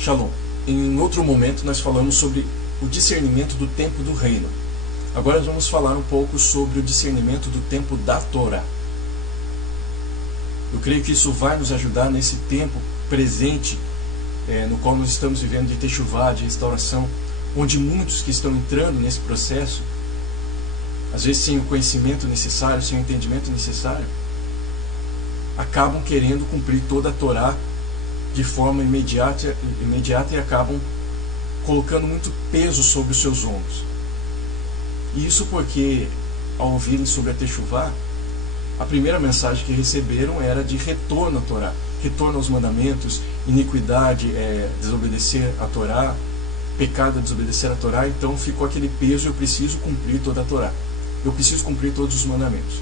Shalom. Em outro momento nós falamos sobre o discernimento do tempo do reino. Agora nós vamos falar um pouco sobre o discernimento do tempo da Torá. Eu creio que isso vai nos ajudar nesse tempo presente, no qual nós estamos vivendo de techuvá, de restauração, onde muitos que estão entrando nesse processo, às vezes sem o conhecimento necessário, sem o entendimento necessário, acabam querendo cumprir toda a Torá de forma imediata e acabam colocando muito peso sobre os seus ombros. E isso porque, ao ouvirem sobre a techuvá, a primeira mensagem que receberam era de retorno à Torá, retorno aos mandamentos, iniquidade, desobedecer a Torá, pecado é desobedecer a Torá. Então ficou aquele peso: eu preciso cumprir toda a Torá, eu preciso cumprir todos os mandamentos.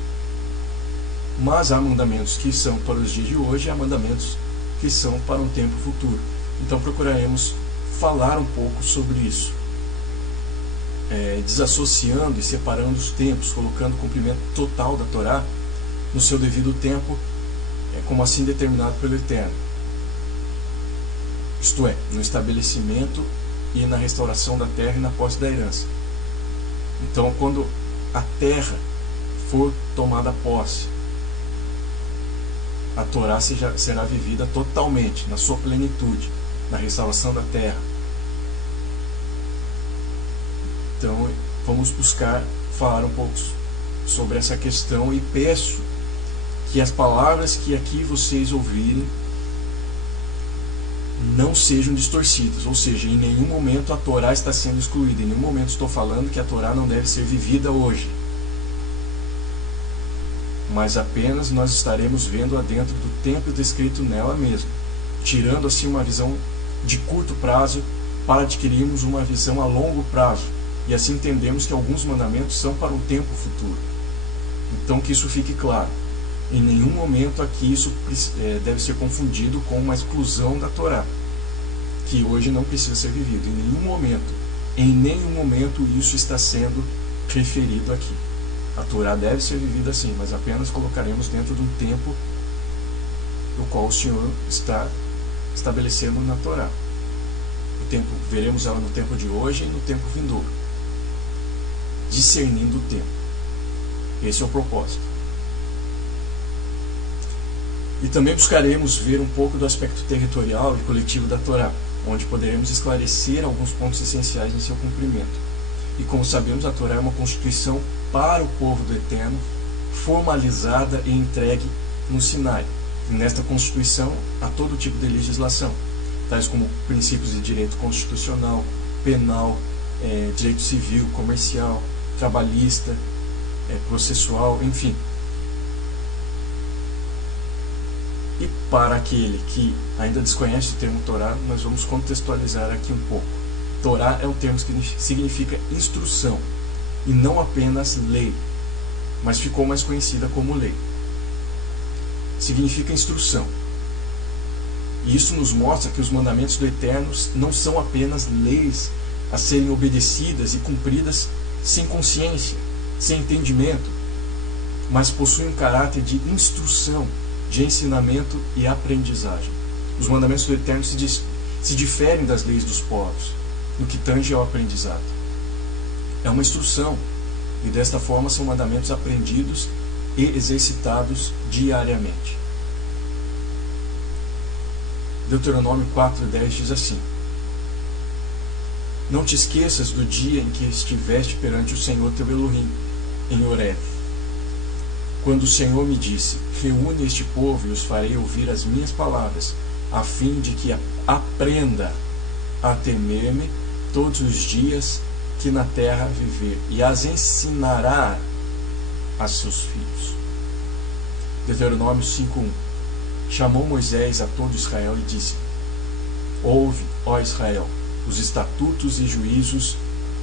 Mas há mandamentos que são para os dias de hoje e há mandamentos que são para um tempo futuro. Então procuraremos falar um pouco sobre isso, desassociando e separando os tempos, colocando o cumprimento total da Torá no seu devido tempo, como assim determinado pelo Eterno, isto é, no estabelecimento e na restauração da terra e na posse da herança. Então, quando a terra for tomada posse, a Torá será vivida totalmente, na sua plenitude, na restauração da terra. Então, vamos buscar falar um pouco sobre essa questão e peço que as palavras que aqui vocês ouvirem não sejam distorcidas, ou seja, em nenhum momento a Torá está sendo excluída, em nenhum momento estou falando que a Torá não deve ser vivida hoje, mas apenas nós estaremos vendo-a dentro do tempo descrito nela mesma, tirando assim uma visão de curto prazo para adquirirmos uma visão a longo prazo, e assim entendemos que alguns mandamentos são para um tempo futuro. Então que isso fique claro. Em nenhum momento aqui isso deve ser confundido com uma exclusão da Torá, que hoje não precisa ser vivido. Em nenhum momento isso está sendo referido aqui. A Torá deve ser vivida assim, mas apenas colocaremos dentro de um tempo do qual o Senhor está estabelecendo na Torá. Veremos ela no tempo de hoje e no tempo vindouro, discernindo o tempo. Esse é o propósito. E também buscaremos ver um pouco do aspecto territorial e coletivo da Torá, onde poderemos esclarecer alguns pontos essenciais em seu cumprimento. E como sabemos, a Torá é uma constituição para o povo do Eterno, formalizada e entregue no Sinai. E nesta constituição há todo tipo de legislação, tais como princípios de direito constitucional, penal, direito civil, comercial, trabalhista, processual, enfim. E para aquele que ainda desconhece o termo Torá, nós vamos contextualizar aqui um pouco. Torá é um termo que significa instrução, e não apenas lei, mas ficou mais conhecida como lei. Significa instrução. E isso nos mostra que os mandamentos do Eterno não são apenas leis a serem obedecidas e cumpridas sem consciência, sem entendimento, mas possuem um caráter de instrução, de ensinamento e aprendizagem. Os mandamentos do Eterno se diferem das leis dos povos no que tange ao aprendizado. É uma instrução, e desta forma são mandamentos aprendidos e exercitados diariamente. Deuteronômio 4:10 diz assim: não te esqueças do dia em que estiveste perante o Senhor teu Elohim, em Horeb, quando o Senhor me disse: reúne este povo e os farei ouvir as minhas palavras, a fim de que aprenda a temer-me todos os dias que na terra viver, e as ensinará a seus filhos. Deuteronômio 5:1. Chamou Moisés a todo Israel e disse: ouve, ó Israel, os estatutos e juízos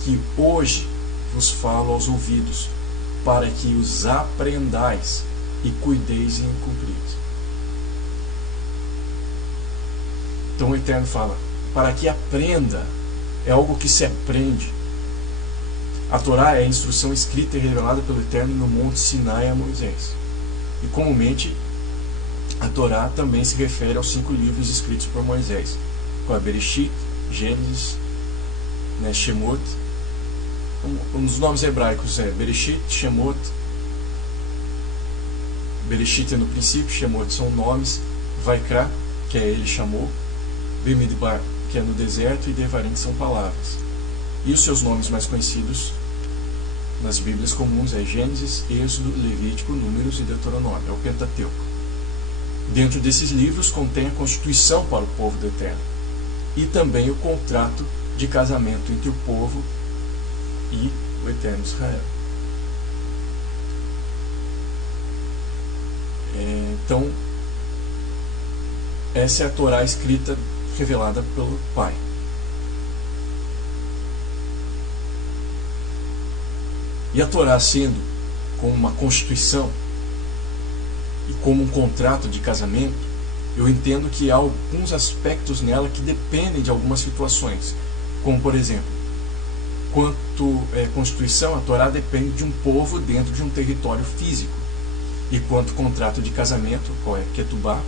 que hoje vos falo aos ouvidos, para que os aprendais e cuideis em cumpri-los. Então o Eterno fala, para que aprenda, é algo que se aprende. A Torá é a instrução escrita e revelada pelo Eterno no Monte Sinai a Moisés. E comumente, a Torá também se refere aos 5 livros escritos por Moisés. com a Bereshit, Gênesis, né, Shemot. Os nomes hebraicos é Bereshit, Shemot. Bereshit é no princípio, Shemot são nomes, Vaikra, que é ele chamou, Bemidbar, que é no deserto, e Devarim são palavras. E os seus nomes mais conhecidos nas Bíblias comuns é Gênesis, Êxodo, Levítico, Números e Deuteronômio, é o Pentateuco. Dentro desses livros contém a constituição para o povo do Eterno e também o contrato de casamento entre o povo e o Eterno Israel. Então, essa é a Torá escrita, revelada pelo Pai. E a Torá sendo como uma constituição e como um contrato de casamento, eu entendo que há alguns aspectos nela que dependem de algumas situações. Como, por exemplo, quanto constituição, a Torá depende de um povo dentro de um território físico. E quanto contrato de casamento, qual é Ketubá,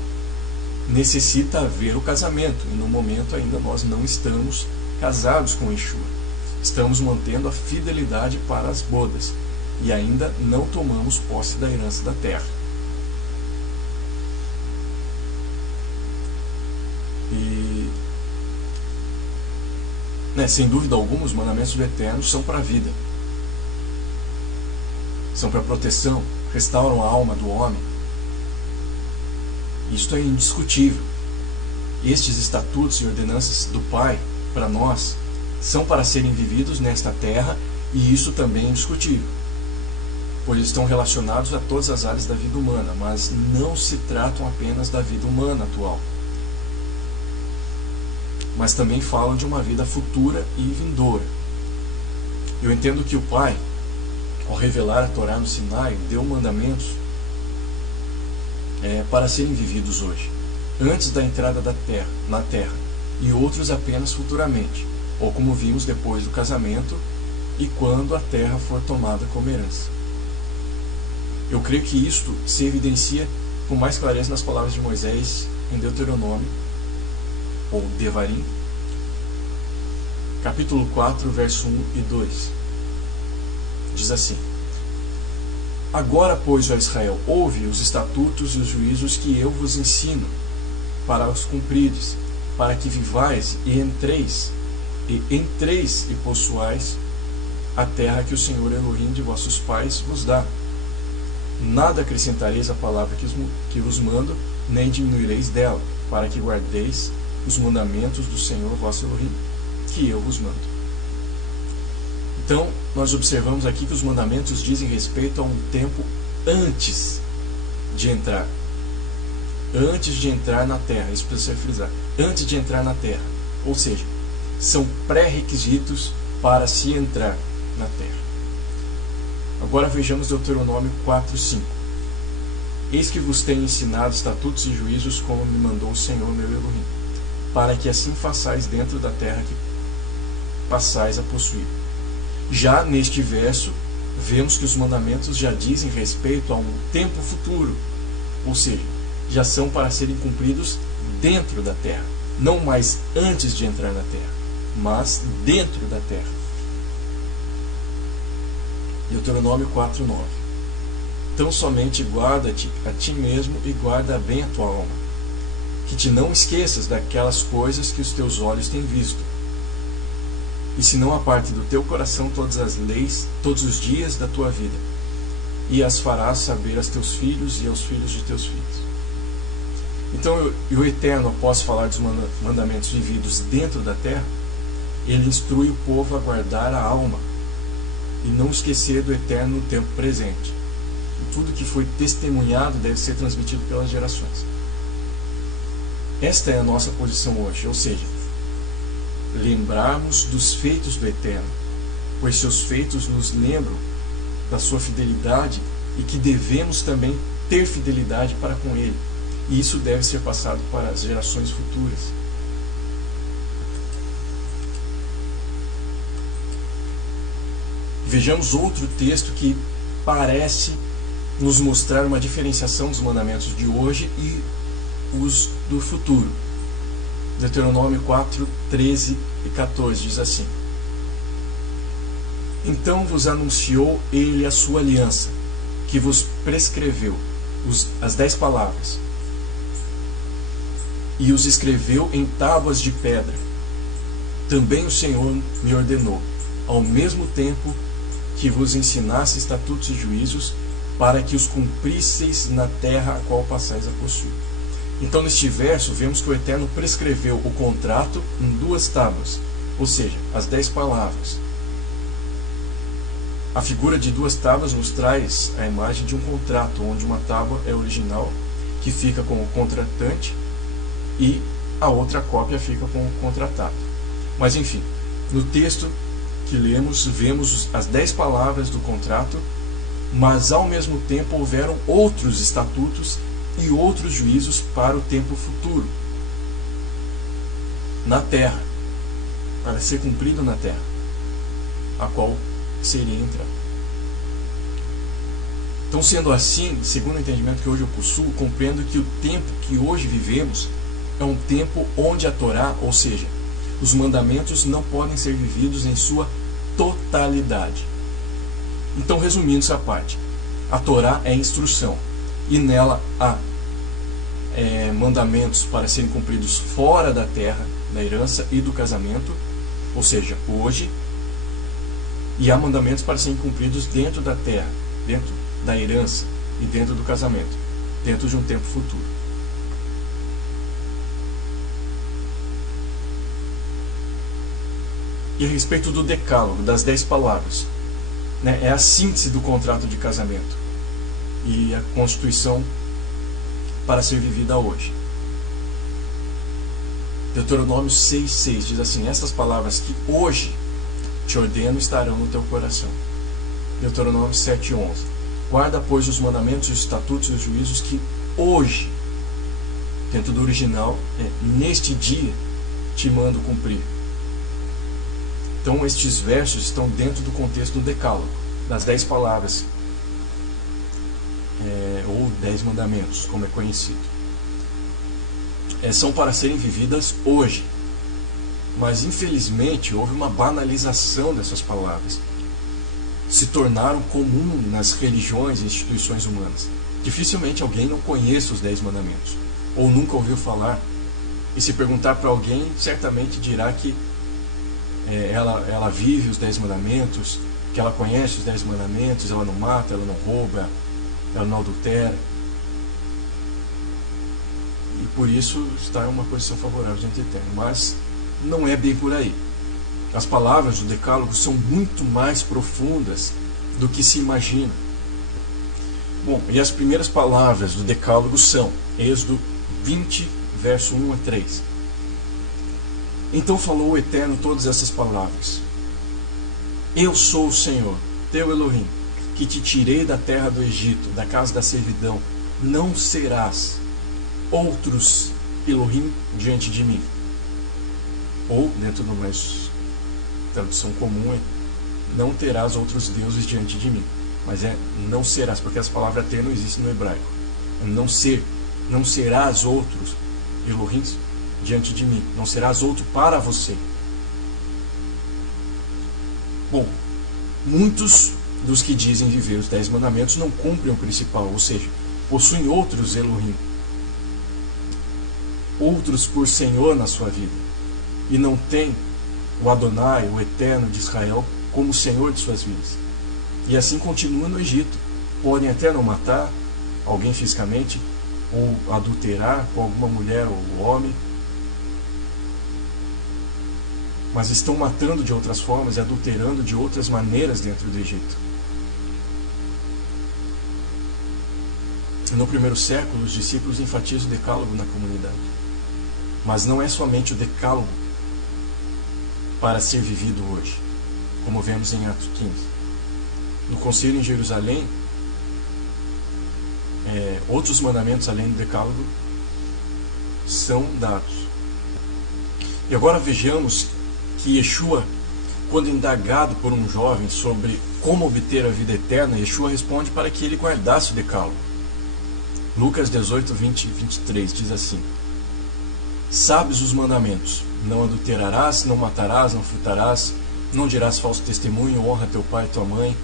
necessita haver o casamento. E no momento ainda nós não estamos casados com Yeshua. Estamos mantendo a fidelidade para as bodas. E ainda não tomamos posse da herança da terra. E, sem dúvida alguma, os mandamentos do Eterno são para a vida. São para a proteção, restauram a alma do homem. Isto é indiscutível. Estes estatutos e ordenanças do Pai, para nós, são para serem vividos nesta terra, e isso também é indiscutível, pois estão relacionados a todas as áreas da vida humana, mas não se tratam apenas da vida humana atual, mas também falam de uma vida futura e vindoura. Eu entendo que o Pai, ao revelar a Torá no Sinai, deu mandamentos para serem vividos hoje, antes da entrada na terra, e outros apenas futuramente, ou como vimos depois do casamento e quando a terra for tomada como herança. Eu creio que isto se evidencia com mais clareza nas palavras de Moisés em Deuteronômio, ou Devarim, capítulo 4, verso 1 e 2. Diz assim: Agora, pois, ó Israel, ouve os estatutos e os juízos que eu vos ensino, para os cumprides, para que vivais e entreis e possuais a terra que o Senhor Elohim de vossos pais vos dá. Nada acrescentareis à palavra que vos mando, nem diminuireis dela, para que guardeis os mandamentos do Senhor vosso Elohim, que eu vos mando. Então, nós observamos aqui que os mandamentos dizem respeito a um tempo antes de entrar. Antes de entrar na terra, isso precisa ser frisado. Antes de entrar na terra. Ou seja, são pré-requisitos para se entrar na terra. Agora vejamos Deuteronômio 4:5. Eis que vos tenho ensinado estatutos e juízos, como me mandou o Senhor meu Elohim, para que assim façais dentro da terra que passais a possuir. Já neste verso, vemos que os mandamentos já dizem respeito a um tempo futuro, ou seja, já são para serem cumpridos dentro da terra, não mais antes de entrar na terra, mas dentro da terra. Deuteronômio 4:9. Então somente guarda-te a ti mesmo e guarda bem a tua alma, que te não esqueças daquelas coisas que os teus olhos têm visto, e se não aparte do teu coração todas as leis, todos os dias da tua vida, e as farás saber aos teus filhos e aos filhos de teus filhos. Então, o Eterno, após falar dos mandamentos vividos dentro da terra, ele instrui o povo a guardar a alma e não esquecer do Eterno no tempo presente. E tudo que foi testemunhado deve ser transmitido pelas gerações. Esta é a nossa posição hoje, ou seja, lembrarmos dos feitos do Eterno, pois seus feitos nos lembram da sua fidelidade e que devemos também ter fidelidade para com Ele. E isso deve ser passado para as gerações futuras. Vejamos outro texto que parece nos mostrar uma diferenciação dos mandamentos de hoje e os do futuro. Deuteronômio 4, 13 e 14 diz assim: Então vos anunciou ele a sua aliança, que vos prescreveu as 10 palavras, e os escreveu em tábuas de pedra. Também o Senhor me ordenou, ao mesmo tempo que vos ensinasse estatutos e juízos, para que os cumprisseis na terra a qual passais a possuir. Então, neste verso, vemos que o Eterno prescreveu o contrato em 2 tábuas, ou seja, as 10 palavras. A figura de 2 tábuas nos traz a imagem de um contrato, onde uma tábua é original, que fica com o contratante, e a outra cópia fica com o contratado. Mas, enfim, no texto que lemos, vemos as 10 palavras do contrato, mas ao mesmo tempo houveram outros estatutos e outros juízos para o tempo futuro, na terra, para ser cumprido na terra, a qual seria entrar. Então, sendo assim, segundo o entendimento que hoje eu possuo, compreendo que o tempo que hoje vivemos é um tempo onde a Torá, ou seja, os mandamentos, não podem ser vividos em sua totalidade. Então, resumindo essa parte, a Torá é instrução, e nela há mandamentos para serem cumpridos fora da terra, da herança e do casamento, ou seja, hoje, e há mandamentos para serem cumpridos dentro da terra, dentro da herança e dentro do casamento, dentro de um tempo futuro. E a respeito do decálogo, das 10 palavras, né, é a síntese do contrato de casamento e a constituição para ser vivida hoje. Deuteronômio 6,6 diz assim: Estas palavras que hoje te ordeno estarão no teu coração. Deuteronômio 7,11: Guarda, pois, os mandamentos, os estatutos e os juízos que hoje, dentro do original, neste dia, te mando cumprir. Então, estes versos estão dentro do contexto do decálogo, das 10 palavras, ou 10 mandamentos, como é conhecido. São para serem vividas hoje, mas infelizmente houve uma banalização dessas palavras. Se tornaram comum nas religiões e instituições humanas. Dificilmente alguém não conhece os 10 mandamentos, ou nunca ouviu falar, e se perguntar para alguém, certamente dirá que ela vive os 10 mandamentos, que ela conhece os 10 mandamentos, ela não mata, ela não rouba, ela não adultera. E por isso está em uma posição favorável diante do Eterno. Mas não é bem por aí. As palavras do decálogo são muito mais profundas do que se imagina. Bom, e as primeiras palavras do decálogo são Êxodo 20, verso 1 a 3. Então falou o Eterno todas essas palavras: Eu sou o Senhor, teu Elohim, que te tirei da terra do Egito, da casa da servidão. Não serás outros Elohim diante de mim. Ou, dentro de uma tradução comum, não terás outros deuses diante de mim. Mas não serás, porque essa palavra até não existe no hebraico. Não ser, não serás outros Elohim diante de mim. Não serás outro para você. Bom, muitos dos que dizem viver os 10 mandamentos não cumprem o principal, ou seja, possuem outros Elohim, outros por Senhor na sua vida, e não têm o Adonai, o Eterno de Israel, como Senhor de suas vidas. E assim continuam no Egito. Podem até não matar alguém fisicamente, ou adulterar com alguma mulher ou homem, mas estão matando de outras formas e adulterando de outras maneiras dentro do Egito. No primeiro século, os discípulos enfatizam o decálogo na comunidade. Mas não é somente o decálogo para ser vivido hoje, como vemos em Atos 15. No concílio em Jerusalém, outros mandamentos além do decálogo são dados. E agora vejamos que Yeshua, quando indagado por um jovem sobre como obter a vida eterna, Yeshua responde para que ele guardasse o decálogo. Lucas 18, 20 e 23 diz assim: Sabes os mandamentos: não adulterarás, não matarás, não furtarás, não dirás falso testemunho, honra teu pai e tua mãe.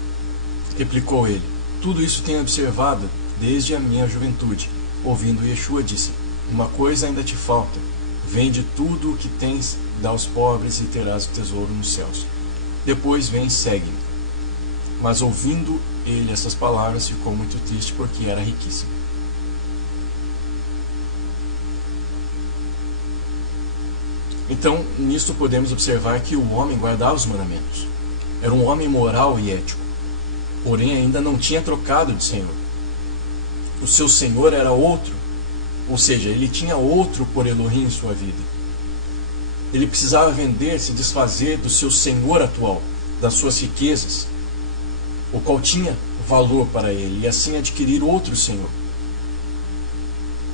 Replicou ele: tudo isso tenho observado desde a minha juventude. Ouvindo, Yeshua disse: uma coisa ainda te falta. Vende tudo o que tens, dá aos pobres e terás o tesouro nos céus. Depois vem e segue-me. Mas ouvindo ele essas palavras, ficou muito triste, porque era riquíssimo. Então, nisto podemos observar que o homem guardava os mandamentos. Era um homem moral e ético, porém ainda não tinha trocado de Senhor. O seu Senhor era outro, ou seja, ele tinha outro por Elohim em sua vida. Ele precisava vender, se desfazer do seu Senhor atual, das suas riquezas, o qual tinha valor para ele, e assim adquirir outro Senhor,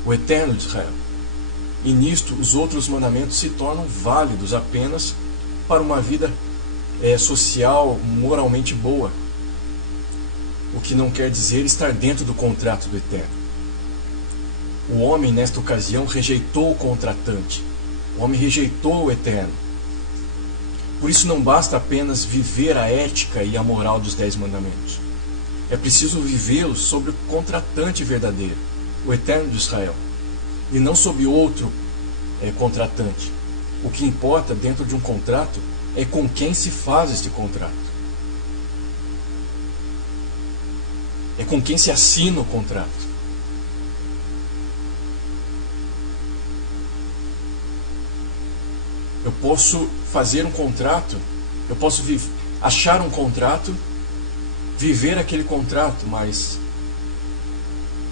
o Eterno de Israel. E nisto os outros mandamentos se tornam válidos apenas para uma vida social, moralmente boa, o que não quer dizer estar dentro do contrato do Eterno. O homem, nesta ocasião, rejeitou o contratante. O homem rejeitou o Eterno. Por isso não basta apenas viver a ética e a moral dos 10 mandamentos. É preciso vivê-los sobre o contratante verdadeiro, o Eterno de Israel, e não sob outro contratante. O que importa dentro de um contrato é com quem se faz este contrato. É com quem se assina o contrato. Eu posso fazer um contrato, eu posso achar um contrato, viver aquele contrato, mas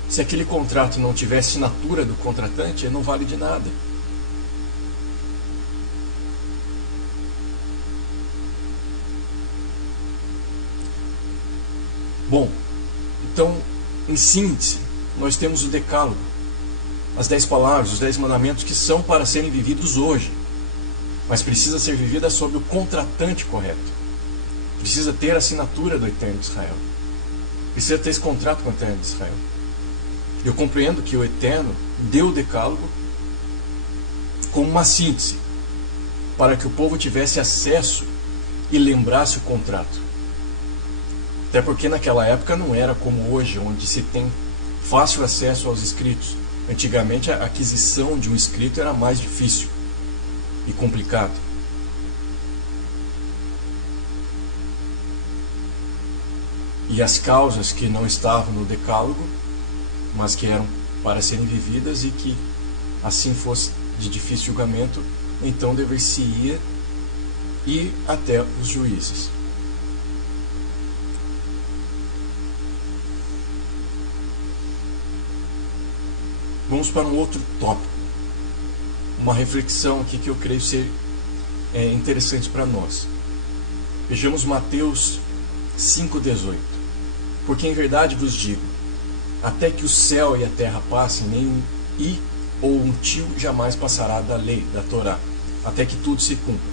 se aquele contrato não tiver assinatura do contratante, ele não vale de nada. Bom, então, em síntese, nós temos o Decálogo, as 10 palavras, os 10 mandamentos que são para serem vividos hoje, mas precisa ser vivida sob o contratante correto. Precisa ter a assinatura do Eterno de Israel. Precisa ter esse contrato com o Eterno de Israel. Eu compreendo que o Eterno deu o Decálogo como uma síntese, para que o povo tivesse acesso e lembrasse o contrato. Até porque naquela época não era como hoje, onde se tem fácil acesso aos escritos. Antigamente a aquisição de um escrito era mais difícil e complicado. E as causas que não estavam no Decálogo, mas que eram para serem vividas e que assim fosse de difícil julgamento, então dever-se-ia ir até os juízes. Vamos para um outro tópico, uma reflexão aqui que eu creio ser interessante para nós. Vejamos Mateus 5,18. Porque em verdade vos digo, até que o céu e a terra passem, nem i ou um tio jamais passará da lei, da Torá, até que tudo se cumpra.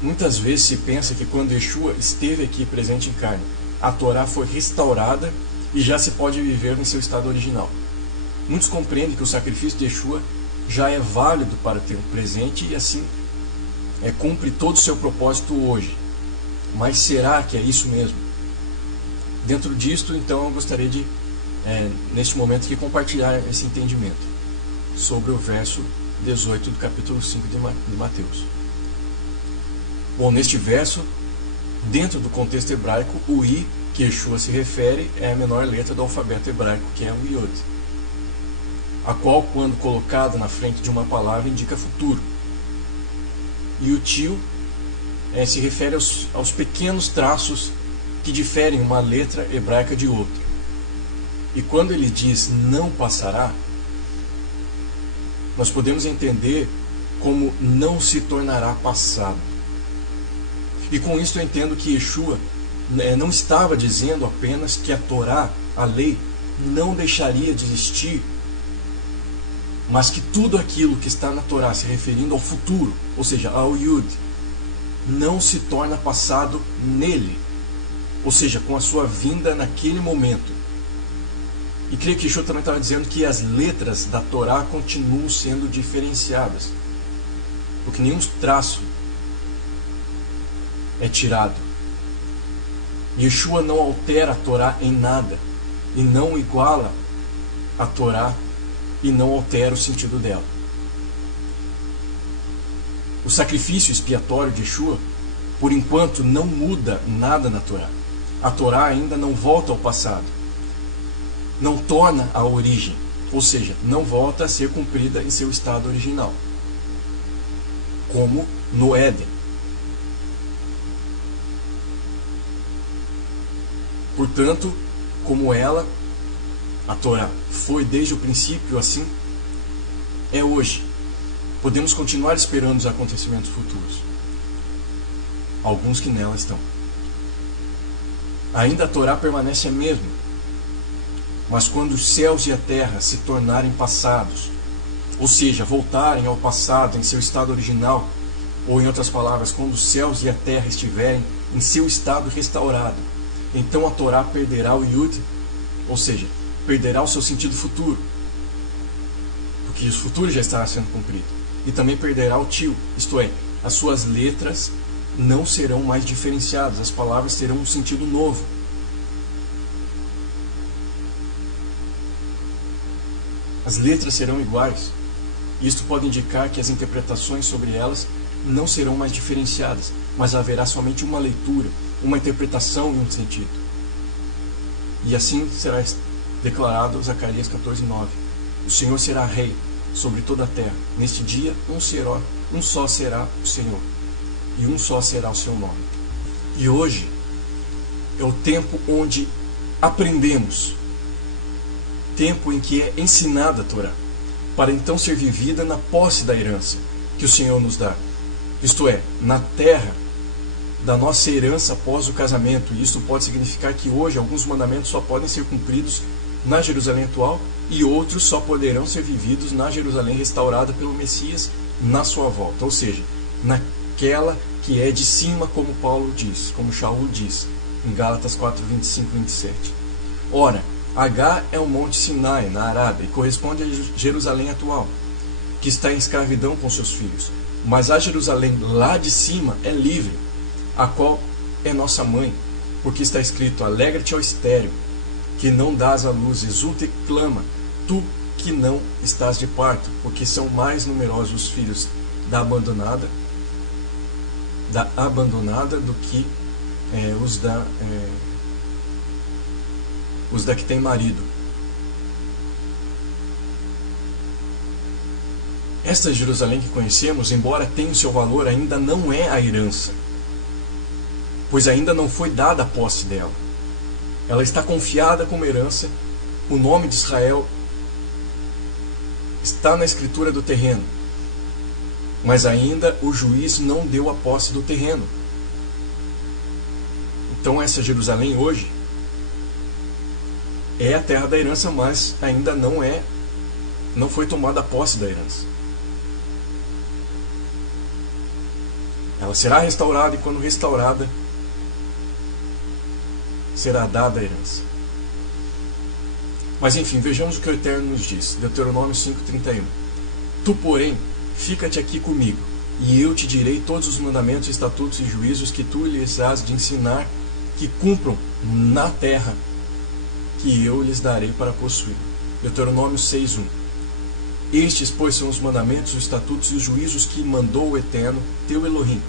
Muitas vezes se pensa que quando Yeshua esteve aqui presente em carne, a Torá foi restaurada e já se pode viver em seu estado original. Muitos compreendem que o sacrifício de Yeshua já é válido para ter um presente e assim cumpre todo o seu propósito hoje. Mas será que é isso mesmo? Dentro disto, então, eu gostaria de, neste momento, aqui, compartilhar esse entendimento sobre o verso 18 do capítulo 5 de Mateus. Bom, neste verso, dentro do contexto hebraico, o I que Yeshua se refere é a menor letra do alfabeto hebraico, que é o Yod, a qual, quando colocada na frente de uma palavra, indica futuro. E o tio se refere aos pequenos traços que diferem uma letra hebraica de outra. E quando ele diz não passará, nós podemos entender como não se tornará passado. E com isso eu entendo que Yeshua não estava dizendo apenas que a Torá, a lei, não deixaria de existir, mas que tudo aquilo que está na Torá se referindo ao futuro, ou seja, ao Yud, não se torna passado nele, ou seja, com a sua vinda naquele momento. E creio que Yeshua também estava dizendo que as letras da Torá continuam sendo diferenciadas, porque nenhum traço é tirado. Yeshua não altera a Torá em nada, e não iguala a Torá, e não altera o sentido dela. O sacrifício expiatório de Yeshua, por enquanto, não muda nada na Torá. A Torá ainda não volta ao passado, não torna a origem, ou seja, não volta a ser cumprida em seu estado original, como no Éden. Portanto, como ela, a Torá, foi desde o princípio, assim é hoje. Podemos continuar esperando os acontecimentos futuros, alguns que nela estão. Ainda a Torá permanece a mesma, mas quando os céus e a terra se tornarem passados, ou seja, voltarem ao passado em seu estado original, ou em outras palavras, quando os céus e a terra estiverem em seu estado restaurado, então a Torá perderá o Yud, ou seja, perderá o seu sentido futuro, porque o futuro já estará sendo cumprido, e também perderá o Tio, isto é, as suas letras não serão mais diferenciadas, as palavras terão um sentido novo. As letras serão iguais. Isto pode indicar que as interpretações sobre elas não serão mais diferenciadas, mas haverá somente uma leitura, uma interpretação e um sentido. E assim será declarado Zacarias 14:9. O Senhor será rei sobre toda a terra. Neste dia, um só será o Senhor, e um só será o seu nome. E hoje é o tempo onde aprendemos, tempo em que é ensinada a Torá, para então ser vivida na posse da herança que o Senhor nos dá, isto é, na terra da nossa herança após o casamento. E isso pode significar que hoje alguns mandamentos só podem ser cumpridos na Jerusalém atual, e outros só poderão ser vividos na Jerusalém restaurada pelo Messias na sua volta, ou seja, naquela que é de cima, como Paulo diz, como Shaul diz em Gálatas 4:25-27. Ora, Agá é o monte Sinai, na Arábia, e corresponde a Jerusalém atual, que está em escravidão com seus filhos. Mas a Jerusalém lá de cima é livre, a qual é nossa mãe, porque está escrito: alegra-te, ó estéril, que não dás à luz, exulta e clama, tu que não estás de parto, porque são mais numerosos os filhos da abandonada do que os da que tem marido. Esta Jerusalém que conhecemos, embora tenha o seu valor, ainda não é a herança, pois ainda não foi dada a posse dela. Ela está confiada como herança. O nome de Israel está na escritura do terreno, mas ainda o juiz não deu a posse do terreno. Então essa Jerusalém hoje é a terra da herança, mas ainda não foi tomada a posse da herança. Ela será restaurada, e quando restaurada, será dada a herança. Mas enfim, vejamos o que o Eterno nos diz. Deuteronômio 5:31. Tu, porém, fica-te aqui comigo, e eu te direi todos os mandamentos, estatutos e juízos que tu lhes has de ensinar, que cumpram na terra que eu lhes darei para possuir. Deuteronômio 6:1. Estes, pois, são os mandamentos, os estatutos e os juízos que mandou o Eterno, teu Elohim,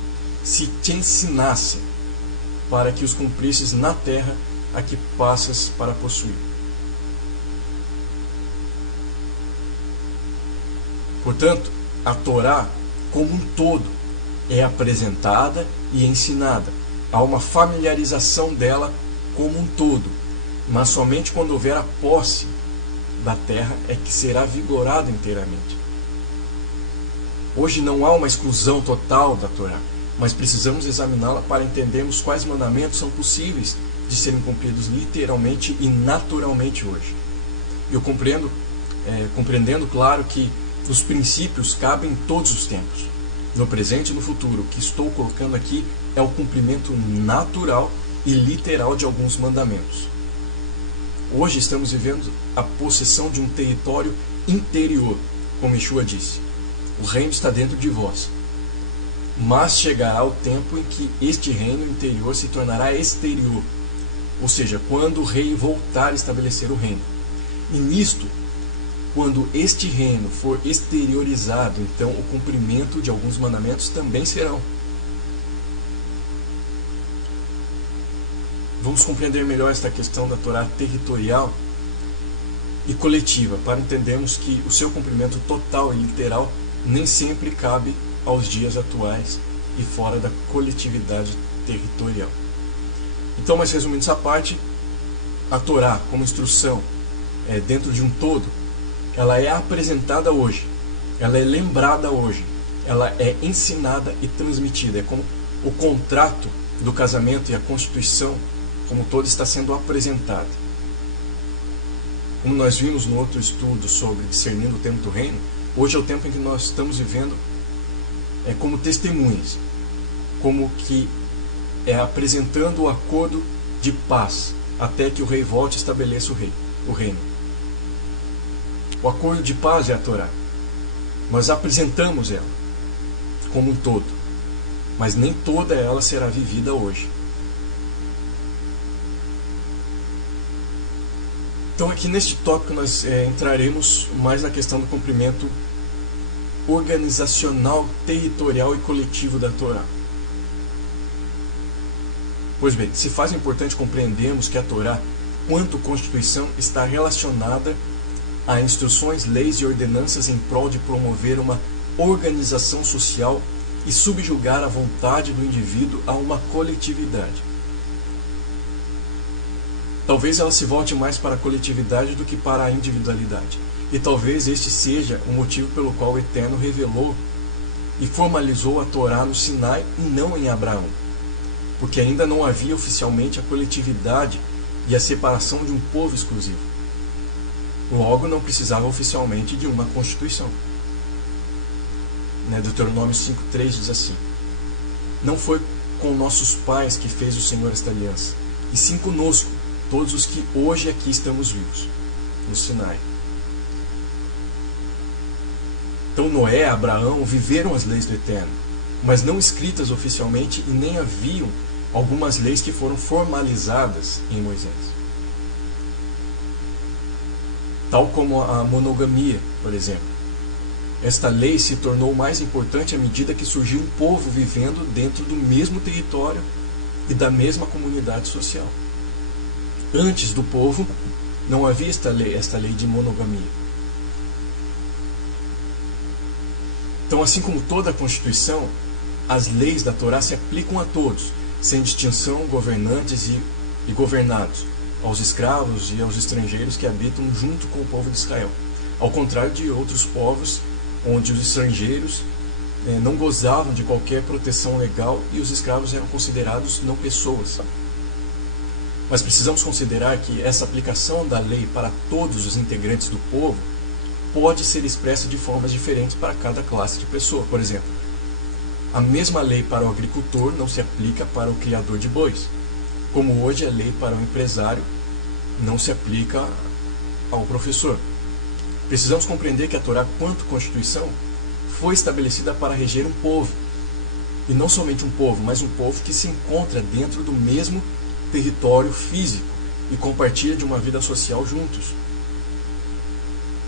se te ensinasse, para que os cumprisses na terra a que passas para possuir. Portanto, a Torá, como um todo, é apresentada e ensinada. Há uma familiarização dela como um todo, mas somente quando houver a posse da terra é que será vigorada inteiramente. Hoje não há uma exclusão total da Torá, mas precisamos examiná-la para entendermos quais mandamentos são possíveis de serem cumpridos literalmente e naturalmente hoje. Eu compreendendo, claro, que os princípios cabem em todos os tempos, no presente e no futuro. O que estou colocando aqui é o cumprimento natural e literal de alguns mandamentos. Hoje estamos vivendo a possessão de um território interior, como Yeshua disse. O reino está dentro de vós. Mas chegará o tempo em que este reino interior se tornará exterior, ou seja, quando o rei voltar a estabelecer o reino. E nisto, quando este reino for exteriorizado, então o cumprimento de alguns mandamentos também serão. Vamos compreender melhor esta questão da Torá territorial e coletiva, para entendermos que o seu cumprimento total e literal nem sempre cabe aos dias atuais e fora da coletividade territorial. Então, mas resumindo essa parte, a Torá como instrução dentro de um todo, ela é apresentada hoje, ela é lembrada hoje, ela é ensinada e transmitida. É como o contrato do casamento e a Constituição como todo está sendo apresentado. Como nós vimos no outro estudo sobre discernindo o tempo do reino, hoje é o tempo em que nós estamos vivendo como testemunhas, como que apresentando o acordo de paz, até que o rei volte e estabeleça o reino. O acordo de paz é a Torá. Nós apresentamos ela como um todo, mas nem toda ela será vivida hoje. Então aqui neste tópico nós entraremos mais na questão do cumprimento organizacional, territorial e coletivo da Torá. Pois bem, se faz importante compreendermos que a Torá, quanto Constituição, está relacionada a instruções, leis e ordenanças em prol de promover uma organização social e subjugar a vontade do indivíduo a uma coletividade. Talvez ela se volte mais para a coletividade do que para a individualidade. E talvez este seja o motivo pelo qual o Eterno revelou e formalizou a Torá no Sinai e não em Abraão. Porque ainda não havia oficialmente a coletividade e a separação de um povo exclusivo. Logo, não precisava oficialmente de uma Constituição. Deuteronômio 5,3 diz assim: não foi com nossos pais que fez o Senhor esta aliança, e sim conosco, todos os que hoje aqui estamos vivos, no Sinai. Então Noé, Abraão viveram as leis do Eterno, mas não escritas oficialmente, e nem haviam algumas leis que foram formalizadas em Moisés. Tal como a monogamia, por exemplo. Esta lei se tornou mais importante à medida que surgiu um povo vivendo dentro do mesmo território e da mesma comunidade social. Antes do povo, não havia esta lei de monogamia. Então, assim como toda a Constituição, as leis da Torá se aplicam a todos, sem distinção, governantes e governados, aos escravos e aos estrangeiros que habitam junto com o povo de Israel. Ao contrário de outros povos, onde os estrangeiros não gozavam de qualquer proteção legal e os escravos eram considerados não pessoas. Mas precisamos considerar que essa aplicação da lei para todos os integrantes do povo pode ser expressa de formas diferentes para cada classe de pessoa. Por exemplo, a mesma lei para o agricultor não se aplica para o criador de bois, como hoje a lei para o empresário não se aplica ao professor. Precisamos compreender que a Torá, quanto Constituição, foi estabelecida para reger um povo, e não somente um povo, mas um povo que se encontra dentro do mesmo território físico e compartilha de uma vida social juntos.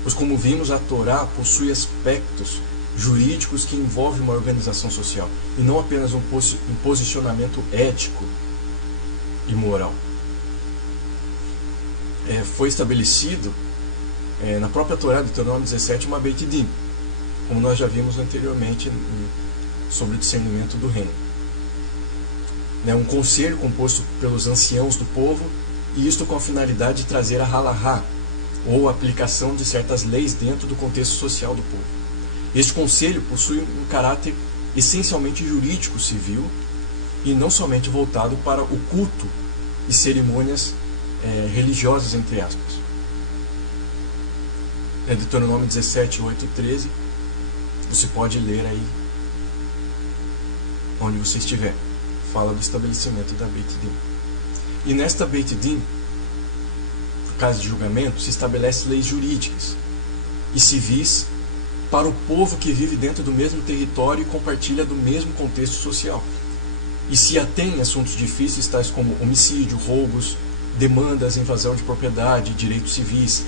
Pois, como vimos, a Torá possui aspectos jurídicos que envolvem uma organização social, e não apenas um posicionamento ético e moral. Foi estabelecido na própria Torá, Deuteronômio 17, uma Beit Din, como nós já vimos anteriormente sobre o discernimento do reino. Um conselho composto pelos anciãos do povo, e isto com a finalidade de trazer a halahá, ou a aplicação de certas leis dentro do contexto social do povo. Este conselho possui um caráter essencialmente jurídico civil, e não somente voltado para o culto e cerimônias religiosas, entre aspas. Deuteronômio 17, 8 e 13, você pode ler aí onde você estiver. Fala do estabelecimento da Beit Din. E nesta Beit Din, casa de julgamento, se estabelece leis jurídicas e civis para o povo que vive dentro do mesmo território e compartilha do mesmo contexto social. E se atém assuntos difíceis tais como homicídio, roubos, demandas, invasão de propriedade, direitos civis,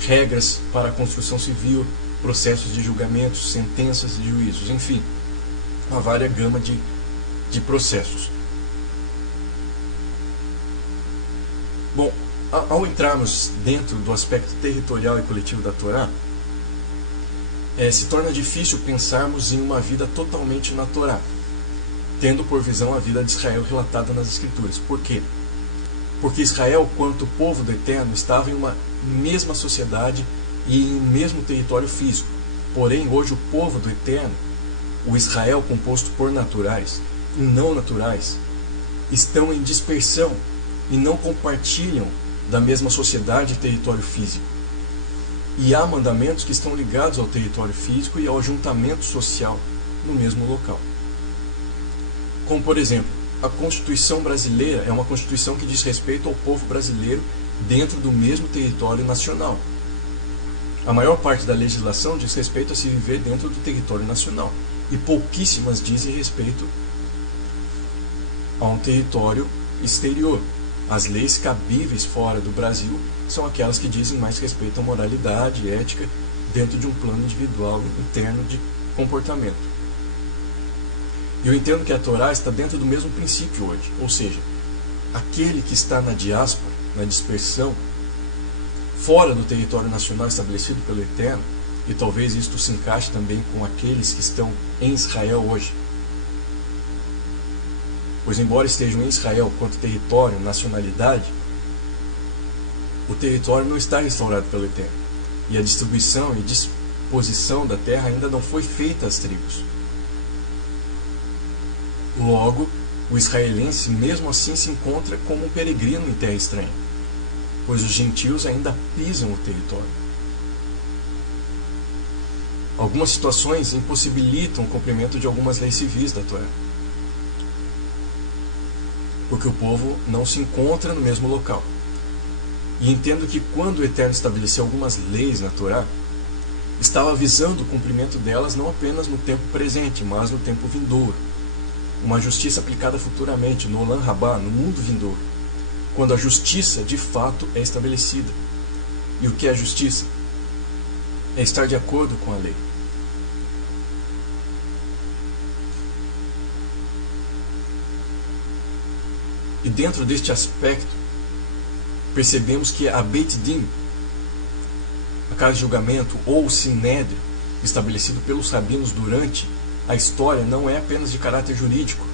regras para a construção civil, processos de julgamentos, sentenças de juízos, enfim, uma vária gama de processos. Bom, ao entrarmos dentro do aspecto territorial e coletivo da Torá, se torna difícil pensarmos em uma vida totalmente na Torá, tendo por visão a vida de Israel relatada nas Escrituras. Por quê? Porque Israel, quanto povo do Eterno, estava em uma mesma sociedade e em um mesmo território físico. Porém, hoje o povo do Eterno, o Israel composto por naturais e não naturais, estão em dispersão e não compartilham da mesma sociedade e território físico. E há mandamentos que estão ligados ao território físico e ao ajuntamento social no mesmo local. Como, por exemplo, a Constituição brasileira é uma Constituição que diz respeito ao povo brasileiro dentro do mesmo território nacional. A maior parte da legislação diz respeito a se viver dentro do território nacional, e pouquíssimas dizem respeito a um território exterior. As leis cabíveis fora do Brasil são aquelas que dizem mais respeito à moralidade e ética dentro de um plano individual interno de comportamento. E eu entendo que a Torá está dentro do mesmo princípio hoje, ou seja, aquele que está na diáspora, na dispersão, fora do território nacional estabelecido pelo Eterno, e talvez isto se encaixe também com aqueles que estão em Israel hoje. Pois embora estejam em Israel quanto território, nacionalidade, o território não está restaurado pelo Eterno, e a distribuição e disposição da terra ainda não foi feita às tribos. Logo, o israelense mesmo assim se encontra como um peregrino em terra estranha, pois os gentios ainda pisam o território. Algumas situações impossibilitam o cumprimento de algumas leis civis da Torá, porque o povo não se encontra no mesmo local. E entendo que quando o Eterno estabeleceu algumas leis na Torá, estava visando o cumprimento delas não apenas no tempo presente, mas no tempo vindouro. Uma justiça aplicada futuramente, no Olam Rabá, no mundo vindouro, quando a justiça de fato é estabelecida. E o que é a justiça? É estar de acordo com a lei. E dentro deste aspecto, percebemos que a Beit Din, a casa de julgamento, ou o Sinédrio, estabelecido pelos rabinos durante a história, não é apenas de caráter jurídico,